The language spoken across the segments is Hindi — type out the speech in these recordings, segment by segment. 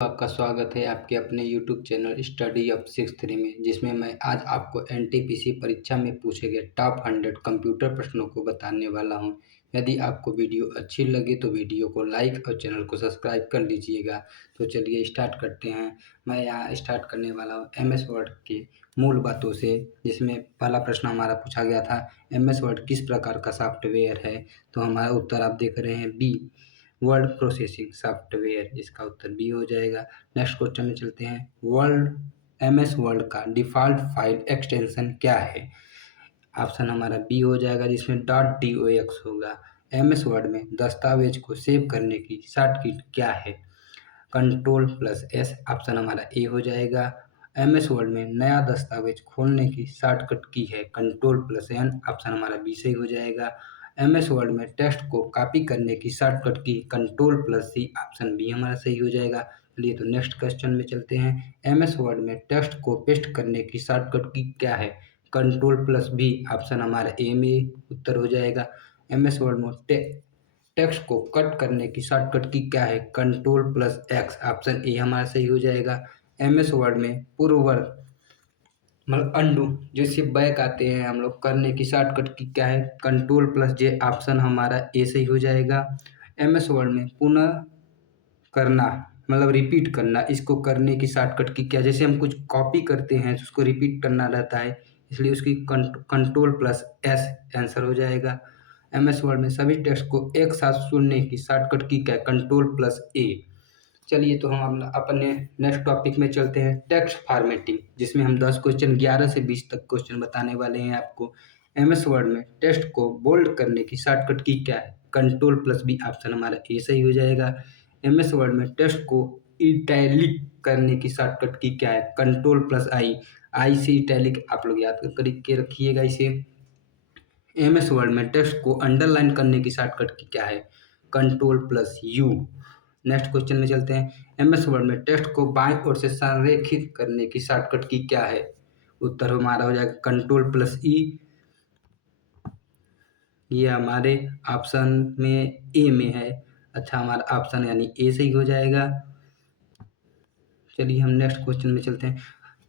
आपका स्वागत है आपके अपने यूट्यूब चैनल स्टडी ऑफ 6 में, जिसमें मैं आज आपको एनटीपीसी परीक्षा में पूछे गए टॉप 100 कंप्यूटर प्रश्नों को बताने वाला हूं। यदि आपको वीडियो अच्छी लगे तो वीडियो को लाइक और चैनल को सब्सक्राइब कर लीजिएगा। तो चलिए स्टार्ट करते हैं। मैं यहाँ स्टार्ट करने वाला हूँ एमएस वर्ड के मूल बातों से, जिसमें पहला प्रश्न हमारा पूछा गया था, एमएस वर्ड किस प्रकार का सॉफ्टवेयर है। तो हमारा उत्तर आप देख रहे हैं बी, वर्ड प्रोसेसिंग सॉफ्टवेयर। इसका उत्तर बी हो जाएगा। नेक्स्ट क्वेश्चन में चलते हैं। वर्ड एमएस वर्ड का डिफ़ॉल्ट फाइल एक्सटेंशन क्या है। ऑप्शन हमारा बी हो जाएगा, जिसमें .dox होगा। एमएस वर्ड में दस्तावेज को सेव करने की शॉर्टकट क्या है। Ctrl+S। ऑप्शन हमारा ए हो जाएगा। एमएस वर्ड में नया दस्तावेज खोलने की शॉर्टकट की है Ctrl+N। ऑप्शन हमारा बी सही हो जाएगा। एमएस वर्ड में टेक्स्ट को कॉपी करने की शॉर्टकट की Ctrl+C। ऑप्शन बी हमारा सही हो जाएगा। चलिए तो नेक्स्ट क्वेश्चन में चलते हैं। एमएस वर्ड में टेक्स्ट को पेस्ट करने की शॉर्टकट की क्या है। Ctrl+V। ऑप्शन हमारा ए में उत्तर हो जाएगा। एमएस वर्ड में टेक्स्ट को कट करने की शॉर्टकट की क्या है Ctrl+X। ऑप्शन ए हमारा सही हो जाएगा। एमएस वर्ड में पूर्ववर्त मतलब अंडू जैसे बैक आते हैं हम लोग करने की शॉर्टकट की क्या है Ctrl+J। ऑप्शन हमारा ए सही हो जाएगा। एमएस वर्ड में पुनः करना मतलब रिपीट करना, इसको करने की शॉर्टकट की क्या, जैसे हम कुछ कॉपी करते हैं तो उसको रिपीट करना रहता है, इसलिए उसकी Ctrl+S आंसर हो जाएगा। एमएस वर्ड में सभी टेक्स्ट को एक साथ सुनने की शॉर्टकट की क्या, Ctrl+A। चलिए तो हम अपने नेक्स्ट टॉपिक में चलते हैं, टेक्स्ट फॉर्मेटिंग, जिसमें हम 10 क्वेश्चन 11 से 20 तक क्वेश्चन बताने वाले हैं आपको। एमएस वर्ड में टेक्स्ट को बोल्ड करने की शॉर्टकट की क्या है Ctrl+B। ऑप्शन हमारा ए सही हो जाएगा। एमएस वर्ड में टेक्स्ट को इटैलिक करने की शॉर्टकट की क्या है Ctrl+I। आई से इटैलिक आप लोग याद करके रखिएगा इसे। एमएस वर्ड में टेक्स्ट को अंडरलाइन करने की शॉर्टकट की क्या है Ctrl+U। नेक्स्ट क्वेश्चन में चलते हैं। एमएस वर्ड में टेक्स्ट को बाईं ओर से संरेखित करने की शॉर्टकट की क्या है। उत्तर हमारा हो जाएगा Ctrl+E। ये हमारे ऑप्शन में ए में है। अच्छा, हमारा ऑप्शन यानी ए सही हो जाएगा। चलिए हम नेक्स्ट क्वेश्चन में चलते हैं।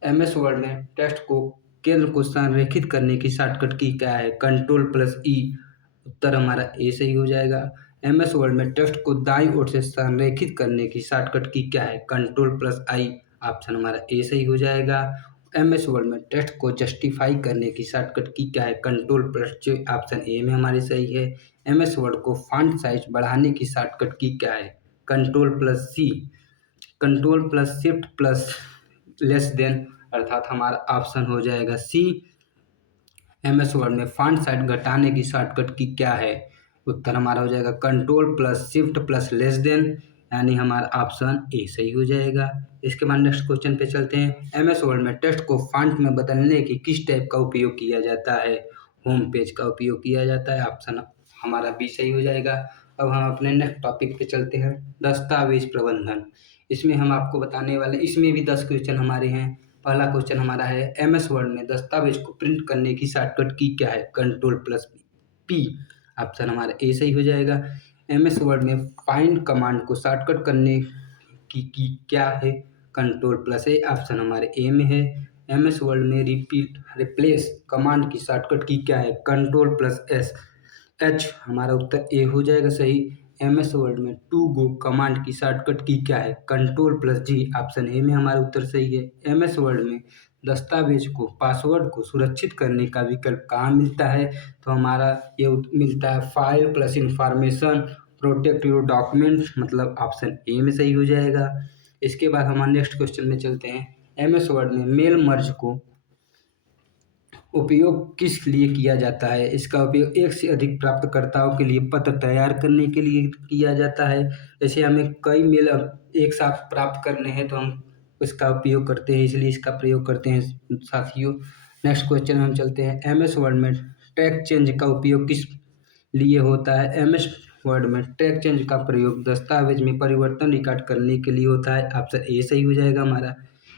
एमएस वर्ड में टेक्स्ट को केंद्र को संरेखित करने की शॉर्टकट की क्या है Ctrl+E। उत्तर हमारा ए सही हो जाएगा। एमएस वर्ड में टेक्स्ट को दाईं ओर से संरेखित करने की शॉर्टकट की क्या है Ctrl+I। ऑप्शन हमारा ए सही हो जाएगा। एमएस वर्ड में टेक्स्ट को जस्टिफाई करने की शॉर्टकट की क्या है Ctrl+J। ऑप्शन ए में हमारी सही है। एमएस वर्ड को फॉन्ट साइज बढ़ाने की शॉर्टकट की क्या है Ctrl+C। Ctrl+Shift+<< अर्थात हमारा ऑप्शन हो जाएगा सी। एमएस वर्ड में फॉन्ट साइज घटाने की शॉर्टकट की क्या है। उत्तर हमारा हो जाएगा Ctrl+Shift+<<, यानी हमारा ऑप्शन ए सही हो जाएगा। इसके बाद नेक्स्ट क्वेश्चन पे चलते हैं। एमएस वर्ड में टेक्स्ट को फॉन्ट में बदलने की किस टाइप का उपयोग किया जाता है। होम पेज का उपयोग किया जाता है। ऑप्शन हमारा बी सही हो जाएगा। अब हम अपने नेक्स्ट टॉपिक पे चलते हैं, दस्तावेज प्रबंधन। इसमें हम आपको बताने वाले, इसमें भी 10 क्वेश्चन हमारे हैं। पहला क्वेश्चन हमारा है, एमएस वर्ड में दस्तावेज को प्रिंट करने की शॉर्टकट की क्या है Ctrl+P। ऑप्शन हमारा ए सही हो जाएगा। एमएस वर्ड में फाइंड कमांड को शॉर्टकट करने की क्या है Ctrl+A। ऑप्शन हमारे ए में है। एमएस वर्ड में रिप्लेस कमांड की शॉर्टकट की क्या है Ctrl+S। एच हमारा उत्तर ए हो जाएगा सही। एमएस वर्ड में टू गो कमांड की शॉर्टकट की क्या है Ctrl+G। ऑप्शन ए में हमारा उत्तर सही है। एमएस वर्ड में दस्तावेज को पासवर्ड को सुरक्षित करने का विकल्प कहाँ मिलता है। तो हमारा ये मिलता है file plus information protect your documents, मतलब ऑप्शन ए में सही हो जाएगा। इसके बाद हमारे नेक्स्ट क्वेश्चन में चलते हैं। एमएस वर्ड में मेल मर्ज को उपयोग किस लिए किया जाता है। इसका उपयोग एक से अधिक प्राप्तकर्ताओं के लिए पत्र तैयार करने के लिए किया जाता है। जैसे हमें कई मेल एक साथ प्राप्त करने हैं तो हम इसका उपयोग करते हैं, इसलिए इसका प्रयोग करते हैं साथियों। नेक्स्ट क्वेश्चन में हम चलते हैं। एमएस वर्ड में ट्रैक चेंज का उपयोग किस लिए होता है। एमएस वर्ड में ट्रैक चेंज का प्रयोग दस्तावेज में परिवर्तन रिकॉर्ड करने के लिए होता है। ऑप्शन ए सही हो जाएगा हमारा।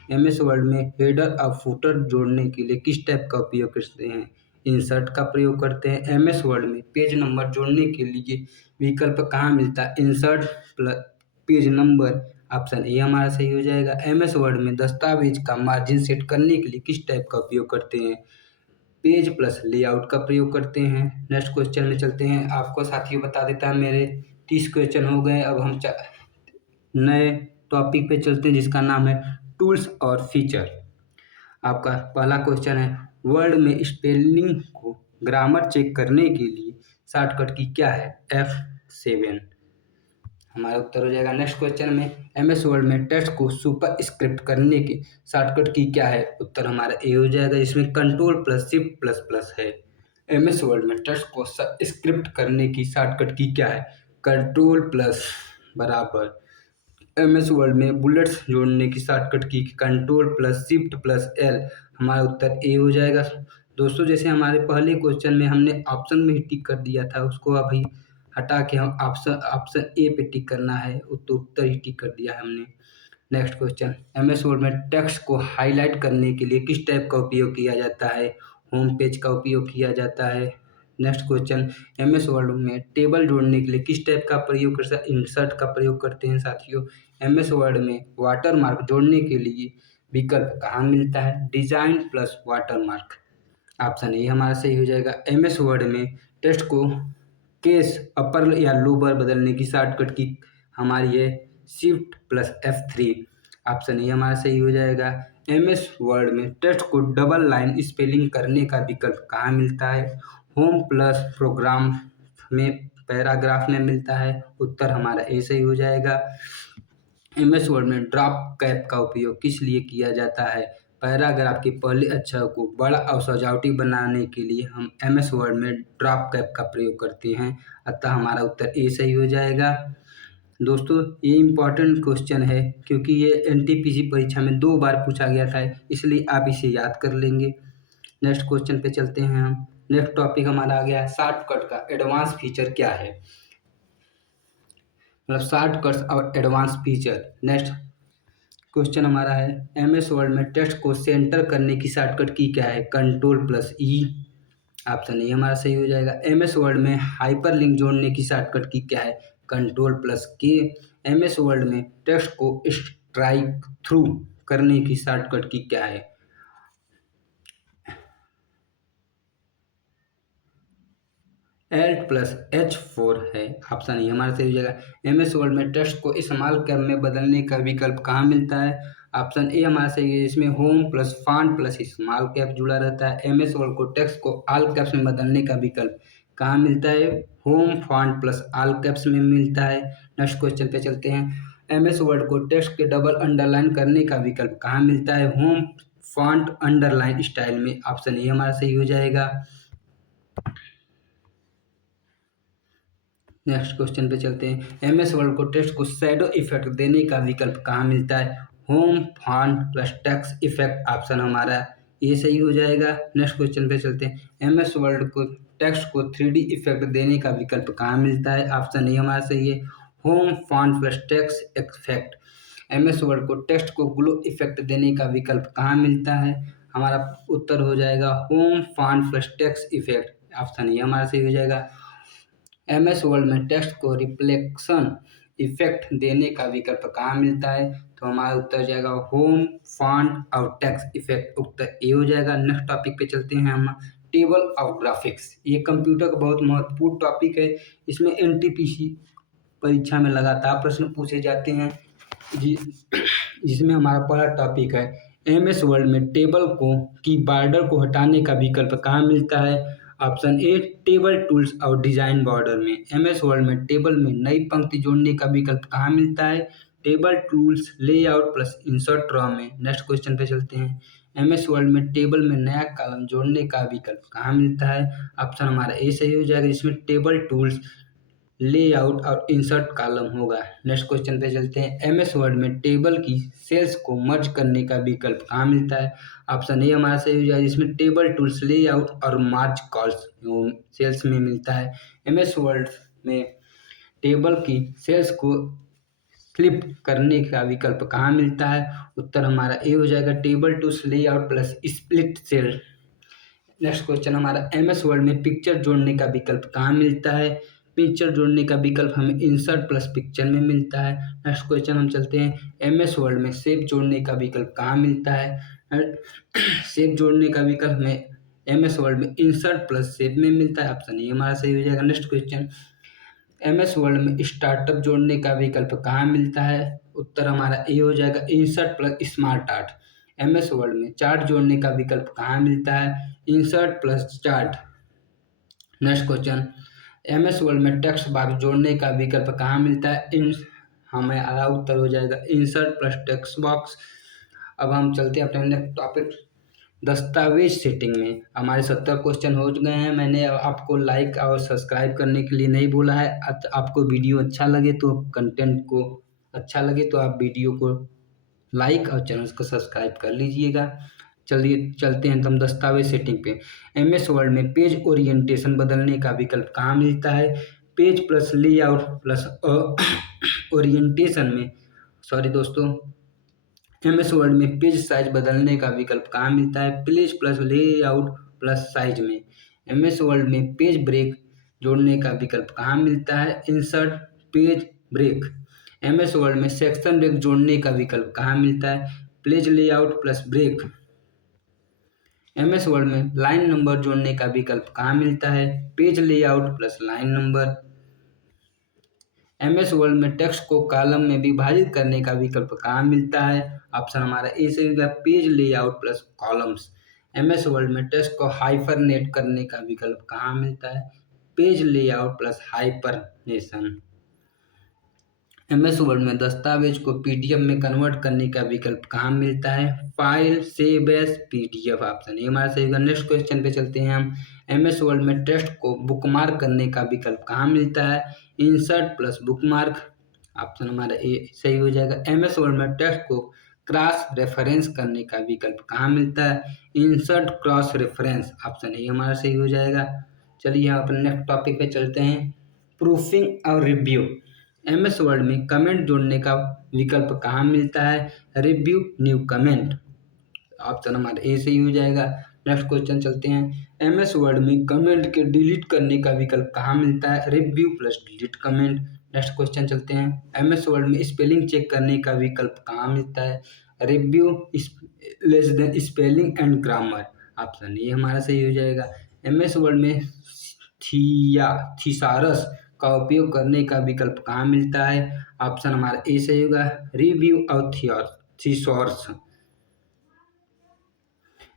एमएस वर्ड में हेडर और फुटर जोड़ने के लिए किस टाइप का उपयोग करते हैं। इंसर्ट का प्रयोग करते हैं। एमएस वर्ड में पेज नंबर जोड़ने के लिए विकल्प कहाँ मिलता है insert plus page number. Option A हमारा सही हो जाएगा। एमएस वर्ड में दस्तावेज का मार्जिन सेट करने के लिए किस टाइप का उपयोग करते हैं? पेज प्लस लेआउट का प्रयोग करते हैं। नेक्स्ट क्वेश्चन में चलते हैं। आपको साथियों बता देता है मेरे 30 क्वेश्चन हो गए। अब हम नए टॉपिक पे चलते हैं जिसका नाम है टूल्स और फीचर। आपका पहला क्वेश्चन है, वर्ड में स्पेलिंग को ग्रामर चेक करने के लिए शॉर्टकट की क्या है? F7 हमारा उत्तर हो जाएगा। नेक्स्ट क्वेश्चन में, एमएस वर्ड में टेक्स्ट को सुपर स्क्रिप्ट करने की शॉर्टकट की क्या है? उत्तर हमारा ए हो जाएगा, इसमें control plus shift plus plus है। एमएस वर्ड में टेक्स्ट को स्क्रिप्ट करने की शॉर्टकट की क्या है? कंट्रोल प्लस बराबर। एमएस वर्ड में बुलेट्स जोड़ने की शॉर्टकट की control plus shift plus L. हमारा उत्तर ए हो जाएगा। दोस्तों, जैसे हमारे पहले क्वेश्चन में हमने ऑप्शन में ही टिक कर दिया था, उसको अभी हटा के हम ऑप्शन ऑप्शन ए पे टिक करना है, तो उत्तर ही टिक कर दिया है हमने। नेक्स्ट क्वेश्चन, एमएस वर्ड में टेक्स्ट को हाईलाइट करने के लिए किस टाइप का उपयोग किया जाता है? होम पेज का उपयोग किया जाता है। नेक्स्ट क्वेश्चन, एमएस वर्ड में टेबल जोड़ने के लिए किस टाइप का प्रयोग करते हैं? इंसर्ट का प्रयोग करते हैं साथियों। एमएस वर्ड में वाटरमार्क जोड़ने के लिए विकल्प कहाँ मिलता है? Design plus watermark. Option A हमारा सही हो जाएगा। एमएस वर्ड में टेक्स्ट को केस अपर या लोअर बदलने की शॉर्टकट की हमारी है shift plus F3। Option A हमारा सही हो जाएगा। एमएस वर्ड में टेक्स्ट को डबल लाइन स्पेलिंग करने का विकल्प कहाँ मिलता है? होम प्लस प्रोग्राम में पैराग्राफ में मिलता है। उत्तर हमारा ए सही हो जाएगा। एमएस वर्ड में ड्रॉप कैप का उपयोग किस लिए किया जाता है? पैराग्राफ के पहले अक्षर को बड़ा और सजावटी बनाने के लिए हम एमएस वर्ड में ड्रॉप कैप का प्रयोग करते हैं। अतः हमारा उत्तर ए सही हो जाएगा। दोस्तों, ये इम्पॉर्टेंट क्वेश्चन है क्योंकि ये एनटीपीसी परीक्षा में 2 बार पूछा गया था, इसलिए आप इसे याद कर लेंगे। नेक्स्ट क्वेश्चन पे चलते हैं हम। नेक्स्ट टॉपिक हमारा आ गया है शॉर्टकट का एडवांस फीचर क्या है? मतलब शॉर्टकट्स और एडवांस फीचर। नेक्स्ट क्वेश्चन हमारा है, एमएस वर्ड में टेक्स्ट को सेंटर करने की शॉर्टकट की क्या है? Control plus E. Option A हमारा सही हो जाएगा। एमएस वर्ड में हाइपरलिंक जोड़ने की शॉर्टकट की क्या है? कंट्रोल प्लस के। एमएस वर्ड में टेक्स्ट को स्ट्राइक थ्रू करने की शॉर्टकट की क्या है? Alt+H4 है। ऑप्शन ए हमारा सही हो जाएगा। एमएस वर्ड में टेक्स्ट को स्मॉल कैप में बदलने का विकल्प कहाँ मिलता है? ऑप्शन ए हमारा सही है, इसमें home plus font plus small cap जुड़ा रहता है। एमएस वर्ड को टेक्स्ट को ऑल कैप्स में बदलने का विकल्प कहाँ मिलता है? Home font plus all caps में मिलता है। नेक्स्ट क्वेश्चन पे चलते हैं। एमएस वर्ड को टेक्स्ट के डबल अंडरलाइन करने का विकल्प कहाँ मिलता है? होम फॉन्ट अंडरलाइन स्टाइल में। ऑप्शन ए हमारा सही हो जाएगा। नेक्स्ट क्वेश्चन पे चलते हैं। एमएस वर्ड को टेक्स्ट को शैडो इफेक्ट देने का विकल्प कहाँ मिलता है? Home font plus text effect. Option हमारा ये सही हो जाएगा। नेक्स्ट क्वेश्चन पे चलते हैं। एमएस वर्ड को टेक्स्ट को 3D इफेक्ट देने का विकल्प कहाँ मिलता है? ऑप्शन ए हमारा सही है, home font plus text effect. MS word को टेक्स्ट को ग्लो इफेक्ट देने का विकल्प कहाँ मिलता है? हमारा उत्तर हो जाएगा home font plus text effect. Option A हमारा सही हो जाएगा। एमएस वर्ड में टेक्स्ट को रिफ्लेक्शन इफेक्ट देने का विकल्प कहाँ मिलता है? तो हमारा उत्तर जाएगा होम फॉन्ट और टेक्स्ट इफेक्ट। उत्तर ए हो जाएगा। नेक्स्ट टॉपिक पे चलते हैं हम, टेबल ऑफ ग्राफिक्स। ये कंप्यूटर का बहुत महत्वपूर्ण टॉपिक है। इसमें एनटीपीसी परीक्षा में लगातार प्रश्न पूछे जाते हैं, जिसमें हमारा पहला टॉपिक है, एमएस वर्ड में टेबल को की बॉर्डर को हटाने का विकल्प कहाँ मिलता है? ऑप्शन ए टेबल टूल्स और डिजाइन बॉर्डर में। एमएस वर्ड में टेबल में नई पंक्ति जोड़ने का विकल्प कहाँ मिलता है? Table tools layout plus insert draw में। नेक्स्ट क्वेश्चन पे चलते हैं। एमएस वर्ड में टेबल में नया कॉलम जोड़ने का विकल्प कहाँ मिलता है? ऑप्शन हमारा ए सही हो जाएगा, इसमें टेबल टूल्स लेआउट और इंसर्ट कॉलम होगा। नेक्स्ट क्वेश्चन पे चलते हैं। एमएस वर्ड में टेबल की सेल्स को मर्ज करने का विकल्प कहाँ मिलता है? ऑप्शन ए हमारा सही हो जाएगा, जिसमें टेबल टूल्स लेआउट और मार्ज कॉल्स सेल्स में मिलता है। एमएस वर्ड में टेबल की सेल्स को फ्लिप करने का विकल्प कहाँ मिलता है? उत्तर हमारा ए हो जाएगा, table tools layout plus split cell. Next question हमारा, एमएस वर्ड में पिक्चर जोड़ने का विकल्प कहाँ मिलता है? पिक्चर जोड़ने का विकल्प हमें इंसर्ट प्लस पिक्चर में मिलता है। नेक्स्ट क्वेश्चन हम चलते हैं, एमएस वर्ड में शेप जोड़ने का विकल्प कहाँ मिलता है? शेप जोड़ने का विकल्प हमें एमएस वर्ड में इंसर्ट प्लस शेप में मिलता है। ऑप्शन ए हमारा सही हो जाएगा। नेक्स्ट क्वेश्चन, एमएस वर्ड में स्टार्टअप जोड़ने का विकल्प कहाँ मिलता है? उत्तर हमारा ए हो जाएगा, insert plus smart art. MS Word में चार्ट जोड़ने का विकल्प कहाँ मिलता है? Insert plus chart. Next question, MS Word में टेक्स्ट बॉक्स जोड़ने का विकल्प कहाँ मिलता है? हमारा उत्तर हो जाएगा इंसर्ट प्लस टेक्स्ट बॉक्स। अब हम चलते हैं अपने नेक्स्ट टॉपिक, दस्तावेज सेटिंग में। हमारे 70 क्वेश्चन हो गए हैं। मैंने आपको लाइक और सब्सक्राइब करने के लिए नहीं बोला है। आपको वीडियो अच्छा लगे तो, कंटेंट को अच्छा लगे तो आप वीडियो को लाइक और चैनल को सब्सक्राइब कर लीजिएगा। चलिए चलते हैं हम दस्तावेज सेटिंग पे। एमएस वर्ड में पेज ओरिएंटेशन बदलने का विकल्प कहाँ मिलता है? Page plus layout plus orientation में, सॉरी दोस्तों, एमएस वर्ड में पेज साइज बदलने का विकल्प कहाँ मिलता है? Page plus layout plus size में। एमएस वर्ड में पेज ब्रेक जोड़ने का विकल्प कहाँ मिलता है? Insert page break. MS Word में सेक्शन ब्रेक जोड़ने का विकल्प कहाँ मिलता है? Page layout plus break. MS Word में लाइन नंबर जोड़ने का विकल्प कहाँ मिलता है? Page layout plus line number. MS Word में टेक्स्ट को कॉलम में विभाजित करने का विकल्प कहाँ मिलता है? ऑप्शन हमारा ए से होगा, page layout plus columns. MS Word में टेक्स्ट को हाइपरनेट करने का विकल्प कहाँ मिलता है? Page layout plus hyphenation. MS Word में दस्तावेज को पीडीएफ में कन्वर्ट करने का विकल्प कहाँ मिलता है? File save as PDF. Option ये हमारा सही होगा। नेक्स्ट क्वेश्चन पे चलते हैं हम। एमएस वर्ड में टेक्स्ट को बुकमार्क करने का विकल्प कहाँ मिलता है? Insert plus bookmark. ऑप्शन हमारा ए सही हो जाएगा। एमएस वर्ड में टेक्स्ट को क्रॉस रेफरेंस करने का विकल्प कहाँ मिलता है? Insert cross reference. Option A हमारा सही हो जाएगा। चलिए हम अपने नेक्स्ट टॉपिक पे चलते हैं, प्रूफिंग और रिव्यू। एमएस वर्ड में कमेंट जोड़ने का विकल्प कहाँ मिलता है? Review new comment. ऑप्शन हमारा ए सही हो जाएगा। नेक्स्ट क्वेश्चन चलते हैं, एमएस वर्ड में कमेंट के डिलीट करने का विकल्प कहाँ मिलता है? Review plus delete comment. Next question चलते हैं, एमएस वर्ड में स्पेलिंग चेक करने का विकल्प कहाँ मिलता है? Review less than spelling and grammar. Option ये हमारा सही हो जाएगा। एमएस वर्ड में थिसारस का उपयोग करने का विकल्प कहाँ मिलता है? ऑप्शन हमारा ए सही होगा, रिव्यू और थिसॉर्स।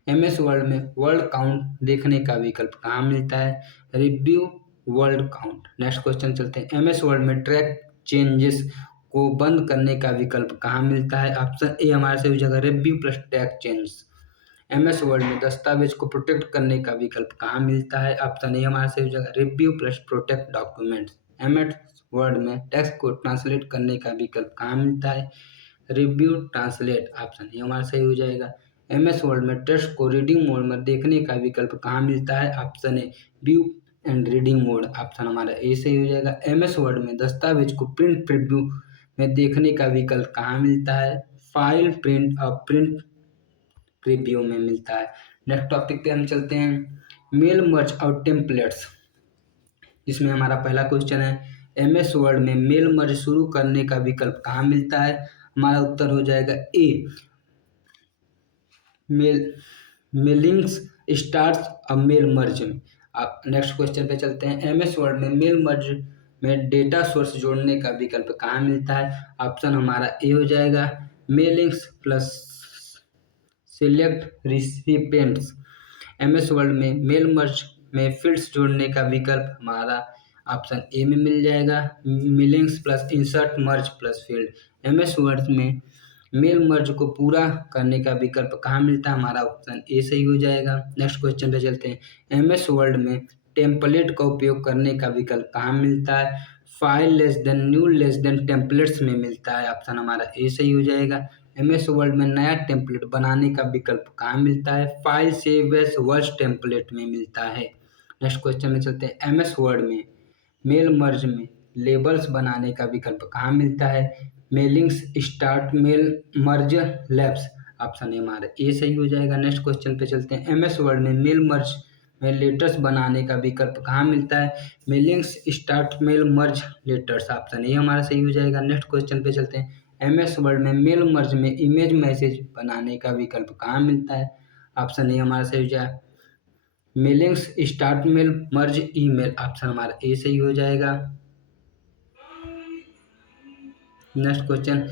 एमएस वर्ड में वर्ड काउंट देखने का विकल्प कहाँ मिलता है? Review word count. Next question चलते हैं, एमएस वर्ड में ट्रैक चेंजेस को बंद करने का विकल्प कहाँ मिलता है? ऑप्शन ए हमारे से हो जाएगा, review plus track change. MS Word में दस्तावेज को प्रोटेक्ट करने का विकल्प कहाँ मिलता है? ऑप्शन ए हमारे से हो जाएगा, review plus protect documents. MS Word में टेक्स्ट को ट्रांसलेट करने का विकल्प कहाँ मिलता है? Review translate. ऑप्शन ए हमारा सही हो जाएगा। एमएस वर्ड में टेक्स्ट को रीडिंग मोड में देखने का विकल्प कहाँ मिलता है? Option A view and reading mode. Option हमारा ए सही हो जाएगा। एमएस वर्ड में दस्तावेज को प्रिंट प्रीव्यू में देखने का विकल्प कहाँ मिलता है? फाइल प्रिंट और प्रिंट प्रीव्यू में मिलता है। नेक्स्ट टॉपिक पे हम चलते हैं, मेल मर्ज और टेम्पलेट्स। इसमें हमारा पहला क्वेश्चन है, एमएस वर्ड में मेल मर्ज शुरू करने का विकल्प कहाँ मिलता है? हमारा उत्तर हो जाएगा ए, मेलिंग्स स्टार्ट्स और मेल मर्ज में। अब नेक्स्ट क्वेश्चन पे चलते हैं, एमएस वर्ड में मेल मर्ज में डेटा सोर्स जोड़ने का विकल्प कहाँ मिलता है? ऑप्शन हमारा ए हो जाएगा, मेलिंग्स प्लस सिलेक्ट रिसिपिएंट्स। एमएस वर्ड में मेल मर्ज में फील्ड्स जोड़ने का विकल्प हमारा ऑप्शन ए में मिल जाएगा, mailings plus insert merge plus field. MS Word में मेल मर्ज को पूरा करने का विकल्प कहाँ मिलता है? हमारा ऑप्शन ए सही हो जाएगा। नेक्स्ट क्वेश्चन पे चलते हैं, एमएस वर्ड में टेम्पलेट का उपयोग करने का विकल्प कहाँ मिलता है? File less than new less than templates में मिलता है। ऑप्शन हमारा ए सही हो जाएगा। एमएस वर्ड में नया टेम्पलेट बनाने का विकल्प कहाँ मिलता है? File save as Word template में मिलता है। नेक्स्ट क्वेश्चन में चलते हैं, एमएस वर्ड में मेल मर्ज में लेबल्स बनाने का विकल्प कहाँ मिलता है? Mailings start mail merge labels. Option A हमारा ए सही हो जाएगा। नेक्स्ट क्वेश्चन पे चलते हैं, एमएस वर्ड में मेल मर्ज में लेटर्स बनाने का विकल्प कहाँ मिलता है? Mailings start mail merge letters, option A हमारा सही हो जाएगा। नेक्स्ट क्वेश्चन पे चलते हैं। एमएस वर्ड में मेल मर्ज में इमेज मैसेज बनाने का विकल्प कहाँ मिलता है? ऑप्शन ए हमारा सही हो जाएगा। Mailings start mail merge email, option हमारा ए सही हो जाएगा। Next question,